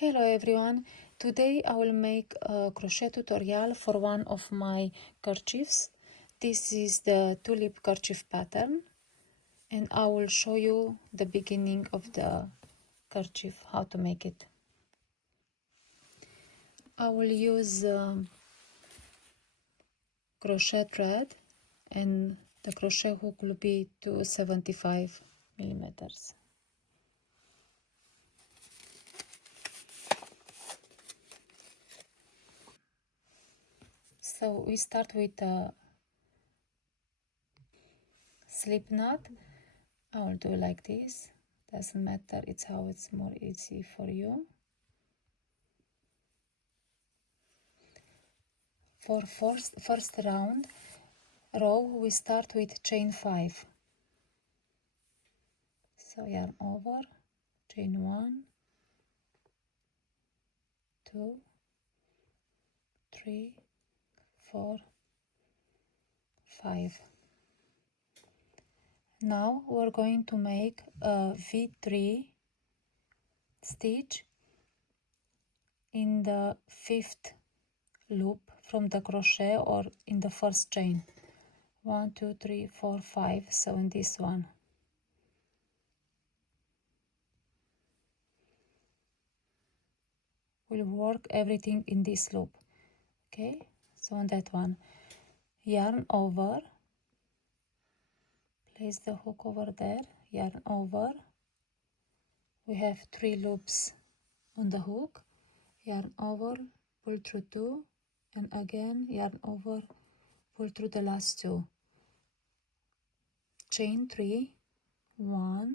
Hello everyone, today I will make a crochet tutorial for one of my kerchiefs. This is the Tulip Kerchief pattern and I will show you the beginning of the kerchief, how to make it. I will use crochet thread and the crochet hook will be 275 millimeters. So we start with a slip knot. I will do like this, doesn't matter, it's how it's more easy for you. For first row we start with chain 5. So yarn over, chain 1, 2, 3, 4, 5. Now we're going to make a V3 stitch in the 5th loop from the crochet or in the first chain. 1, 2, 3, 4, 5. So in this one. We'll work everything in this loop. Okay, so on that one, yarn over, place the hook over there, yarn over. We have 3 loops on the hook, yarn over, pull through 2, and again yarn over, pull through the last 2. Chain 3, 1,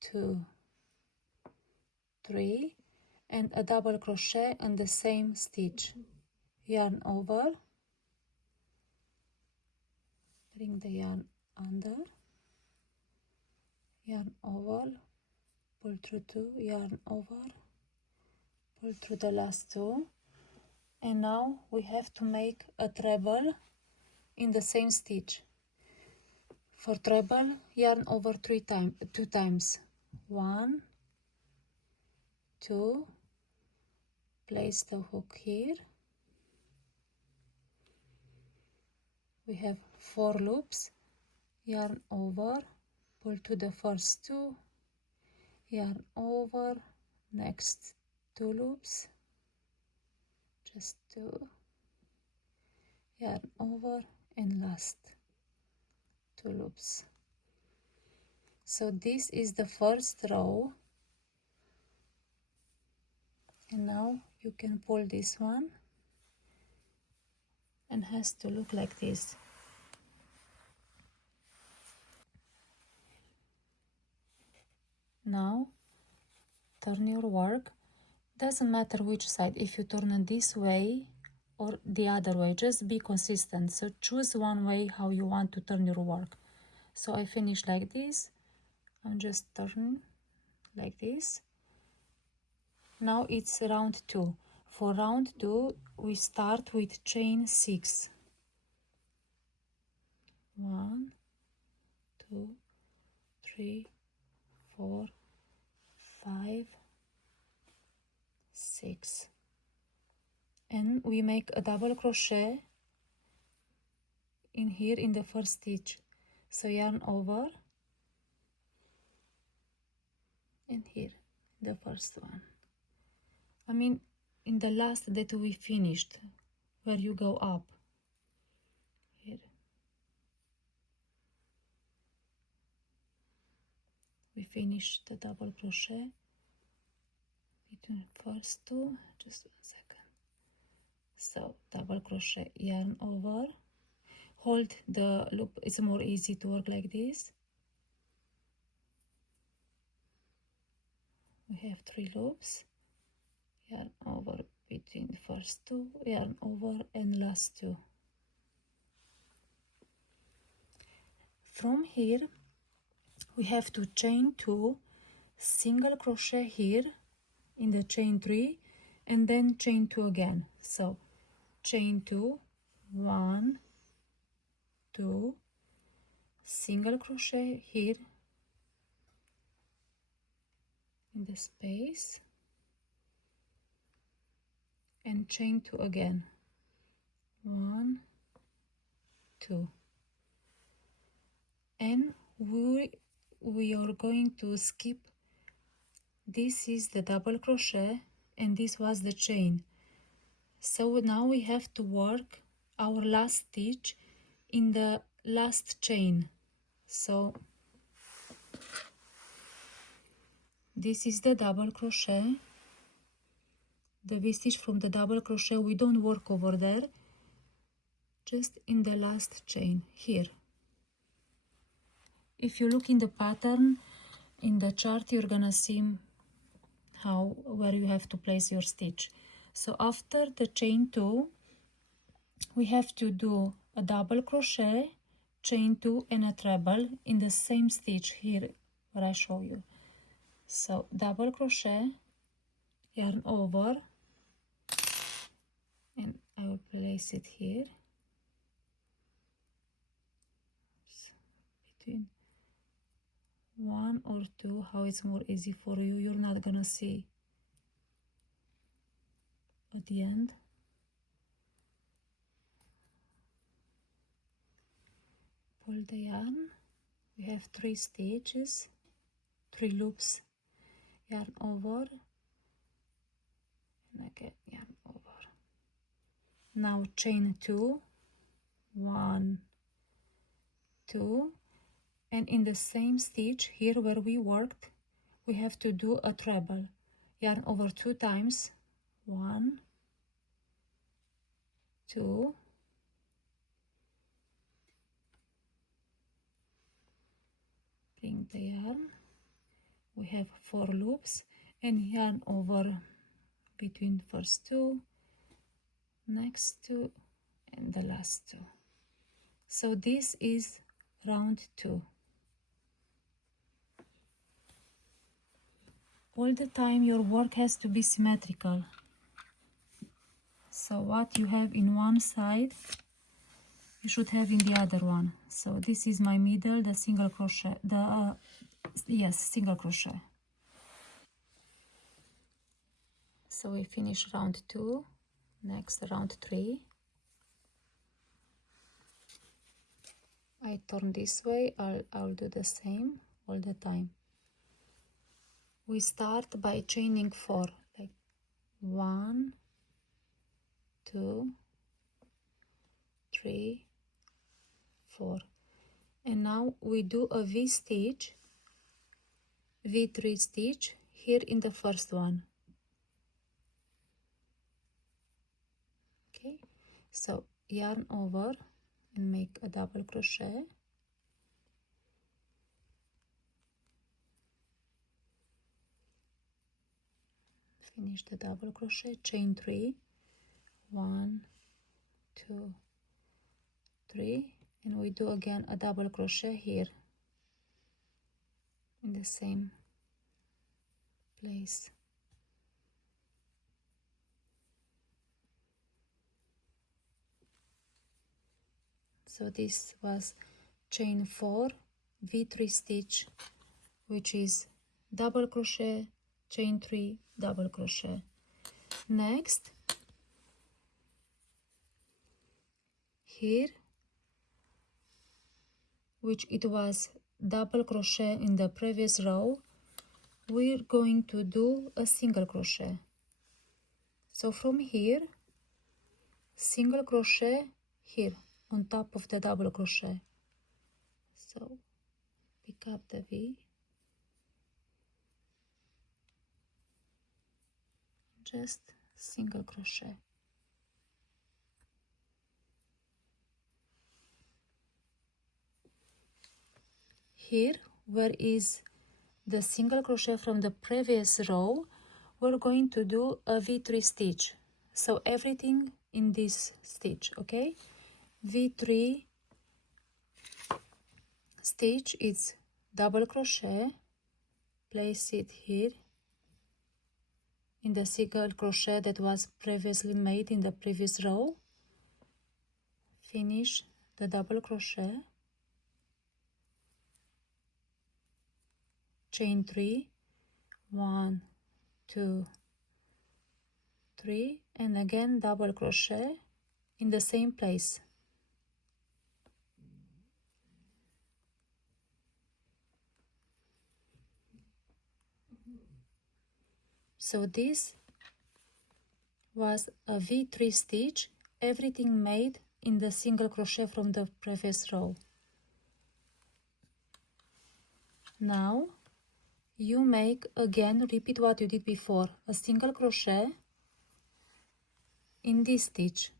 2, 3, and a double crochet in the same stitch. Yarn over, bring the yarn under, yarn over, pull through 2, yarn over, pull through the last 2, and now we have to make a treble in the same stitch. For treble, yarn over 2 times. 1, 2, place the hook here. We have 4 loops, yarn over, pull to the first 2, yarn over, next 2 loops, just 2, yarn over, and last 2 loops. So this is the first row, and now you can pull this one and has to look like this. Now turn your work, doesn't matter which side, if you turn it this way or the other way, just be consistent. So choose one way how you want to turn your work. So I finish like this, I'm just turning like this. Now it's round 2. For round 2 we start with chain 6. 1, 2, 3, 4, 5, 6, and we make a double crochet in here in the first stitch. So yarn over, and here the first one, I mean in the last that we finished, where you go up here, we finish the double crochet between first 2, just 1 second. So double crochet, yarn over, hold the loop, it's more easy to work like this. We have 3 loops, yarn over between the first 2, yarn over, and last 2. From here we have to chain 2, single crochet here in the chain 3, and then chain 2 again. So chain 2, 1, 2, single crochet here in the space, and chain 2 again. 1, 2, and we are going to skip. This is the double crochet and this was the chain. So now we have to work our last stitch in the last chain. So this is the double crochet, the V-stitch from the double crochet. We don't work over there, just in the last chain here. If you look in the pattern in the chart, you're gonna see where you have to place your stitch. So after the chain 2, we have to do a double crochet, chain 2 and a treble in the same stitch here where I show you. So double crochet, yarn over, and I will place it here. So between 1 or 2, how it's more easy for you. You're not gonna see at the end. Pull the yarn. We have 3 stitches, 3 loops, yarn over, and again yarn over. Now chain 2, 1, 2, and in the same stitch here where we worked, we have to do a treble. Yarn over 2 times, 1, 2, bring the yarn. We have 4 loops and yarn over between first 2, next 2, and the last 2. So this is round 2. All the time your work has to be symmetrical. So what you have in one side, you should have in the other one. So this is my middle, the single crochet, single crochet. So we finish round 2, next round 3. I turn this way, I'll do the same all the time. We start by chaining 4, like 1, 2, 3, 4, and now we do a V-stitch, V3 stitch here in the first one. Okay, so yarn over and make a double crochet, finish the double crochet, chain 3, 1, 2, 3, and we do again a double crochet here in the same place. So this was chain 4, V3 stitch, which is double crochet, chain 3, double crochet. Next, here, which it was double crochet in the previous row, we're going to do a single crochet. So from here, single crochet here on top of the double crochet. So pick up the V, just single crochet. Here, where is the single crochet from the previous row, we're going to do a V3 stitch. So everything in this stitch, okay? V3 stitch is double crochet, place it here in the single crochet that was previously made in the previous row, finish the double crochet, chain 3, 1, 2, 3, and again double crochet in the same place. So this was a V3 stitch, everything made in the single crochet from the previous row. Now you make again, repeat what you did before, a single crochet in this stitch,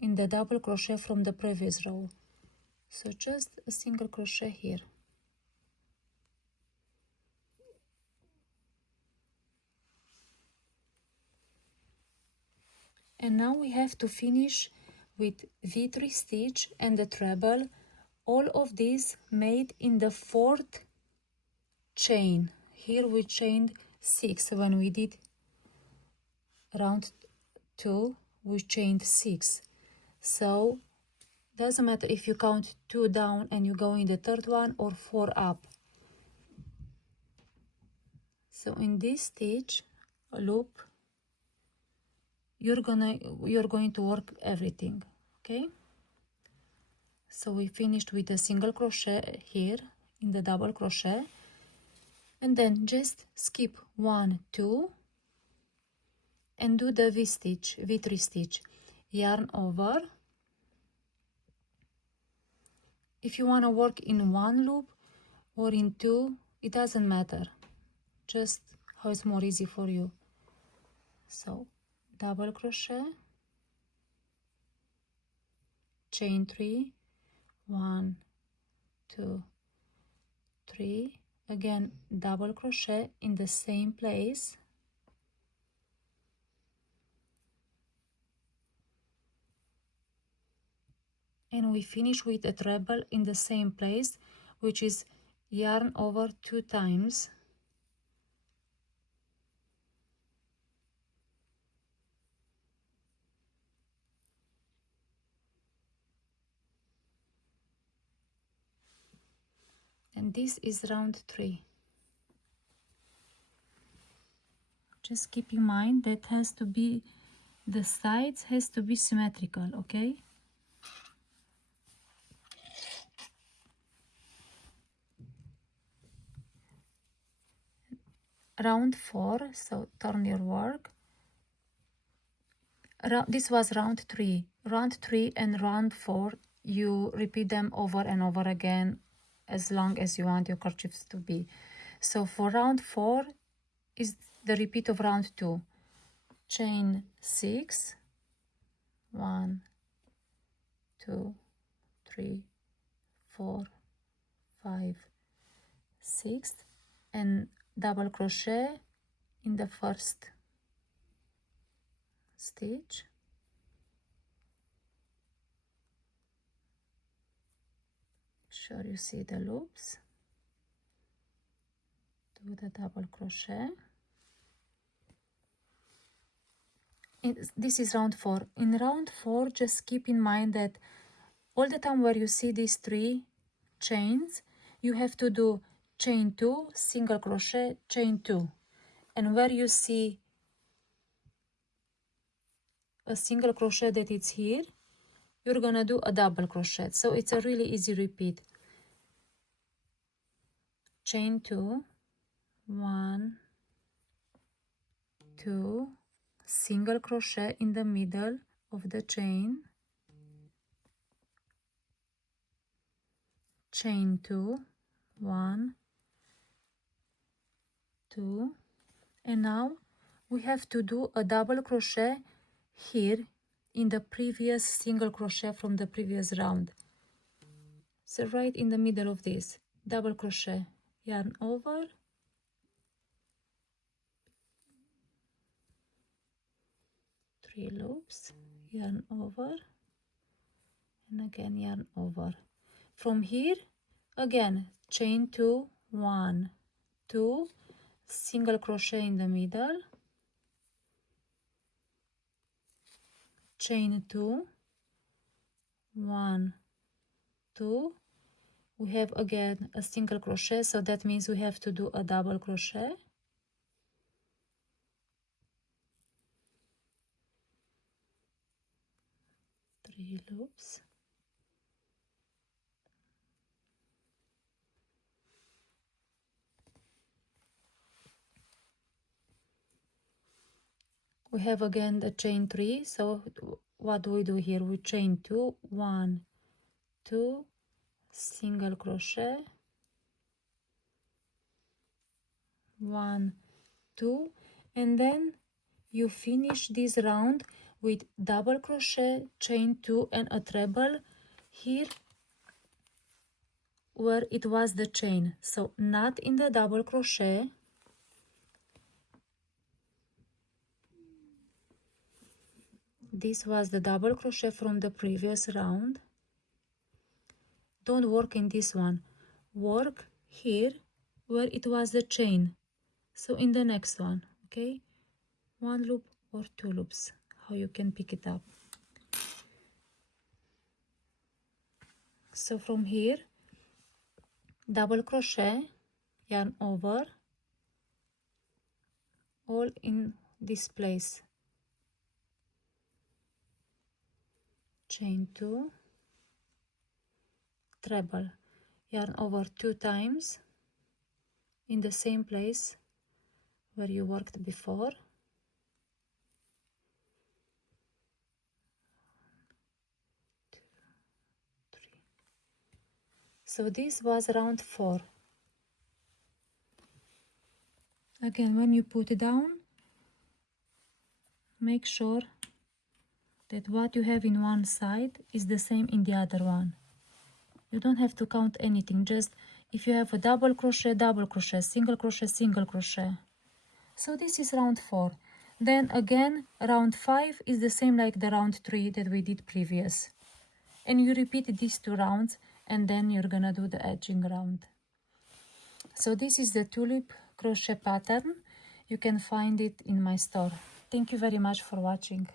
in the double crochet from the previous row. So just a single crochet here. And now we have to finish with V3 stitch and the treble, all of these made in the 4th chain. Here we chained 6 when we did round 2, we chained 6. So doesn't matter if you count 2 down and you go in the 3rd one or 4 up. So in this stitch loop you're going to work everything, okay? So we finished with a single crochet here in the double crochet, and then just skip 1, 2 and do the V3 stitch, yarn over. If you want to work in 1 loop or in 2, it doesn't matter, just how it's more easy for you. So double crochet, chain 3, 1, 2, 3, again double crochet in the same place, and we finish with a treble in the same place, which is yarn over 2 times. And this is round 3. Just keep in mind that has to be, the sides has to be symmetrical, okay? Round 4, so turn your work. This was round 3. Round 3 and round 4, you repeat them over and over again as long as you want your kerchiefs to be. So for round 4 is the repeat of round 2. Chain 6, 1, 2, 3, 4, 5, 6, and double crochet in the first stitch. Sure you see the loops. Do the double crochet. This is round 4. In round 4, just keep in mind that all the time where you see these 3 chains, you have to do chain 2, single crochet, chain 2. And where you see a single crochet that it's here, you're gonna do a double crochet. So it's a really easy repeat. Chain 2, 1, 2, single crochet in the middle of the chain, chain 2, 1, 2, and now we have to do a double crochet here in the previous single crochet from the previous round. So right in the middle of this, double crochet, yarn over, three loops, yarn over, and again yarn over. From here, again, chain 2, 1, 2, single crochet in the middle, chain 2, 1, 2, we have again a single crochet, so that means we have to do a double crochet, 3 loops. We have again the chain 3, so what do we do here? We chain 2, 1, 2, single crochet, 1, 2, and then you finish this round with double crochet, chain 2, and a treble here where it was the chain, so not in the double crochet. This was the double crochet from the previous round. Don't work in this one, work here where it was the chain, so in the next one, okay, 1 loop or 2 loops, how you can pick it up. So from here, double crochet, yarn over, all in this place, chain 2, treble, yarn over 2 times in the same place where you worked before, so this was round 4. Again, when you put it down, make sure that what you have in one side is the same in the other one. You don't have to count anything, just if you have a double crochet, single crochet, single crochet. So this is round 4. Then again, round 5 is the same like the round 3 that we did previous. And you repeat these 2 rounds, and then you're gonna do the edging round. So this is the tulip crochet pattern. You can find it in my store. Thank you very much for watching.